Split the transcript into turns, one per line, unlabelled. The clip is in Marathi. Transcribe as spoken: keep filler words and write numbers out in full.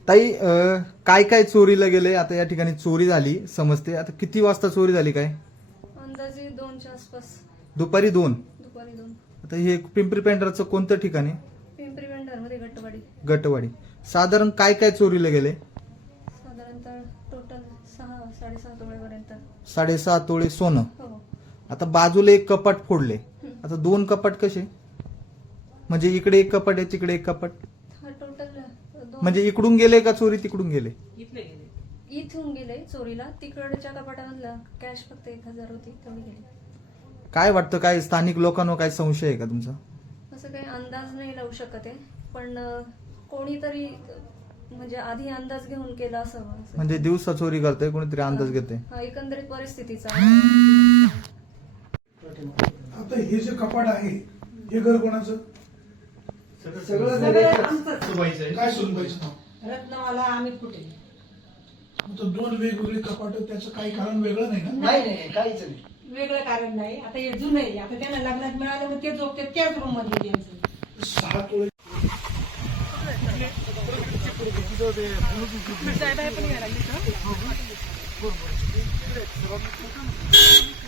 ताई अं, काय काय चोरीला गेले? आता या ठिकाणी चोरी झाली समजते. आता किती वाजता चोरी झाली काय?
अंदाजे दोनच्या आसपास.
दुपारी दोन.
दुपारी दोन.
आता हे पिंपरी पेंढराचं कोणतं ठिकाण आहे?
पिंपरी पेंढारमध्ये गटवाडी.
गटवाडी. साधारण काय काय चोरीला गेले?
साधारणतः टोटल सहा साडेसहा तोळेपर्यंत.
साडेसहा तोळे सोनं.
हो.
आता बाजूला एक कपाट फोडले. आता दोन कपाट कसे? म्हणजे इकडे एक कपाट आहे तिकडे एक कपाट.
हा टोटल दोन.
म्हणजे इकडून गेले का चोरी तिकडून गेले?
इथून गेले चोरीला. तिकडच्या कपाटामधला कॅश फक्त एक हजार होती तेवढी गेली.
काय वाटतं, काय स्थानिक लोकांवर काय संशय आहे का तुमचा?
असं काही अंदाज नाही लावू शकत आहे, पण अं, कोणीतरी अं, म्हणजे आधी अंदाज घेऊन केला असावा असं.
म्हणजे दिवसा चोरी करते कोणीतरी अंदाज घेते.
हा एकंदरीत परिस्थितीचा.
आता हे जे कपाट आहे हे घर कोणाचं?
सगळं घर आमचंच.
काय सुनबाईचं नाव?
रत्नवाला आम्ही कुठे
मग तो दोन वेगवेगळे कपाट, त्याचं काही कारण वेगळं नाही ना?
नाही नाही काहीच नाही.
वेगळं कारण नाही. आता हे जुनं आहे. आता त्यांना लग्नात मिळालं मग ते झोपते त्याच रूम मध्ये त्यांचं.
सहा तोळे
पण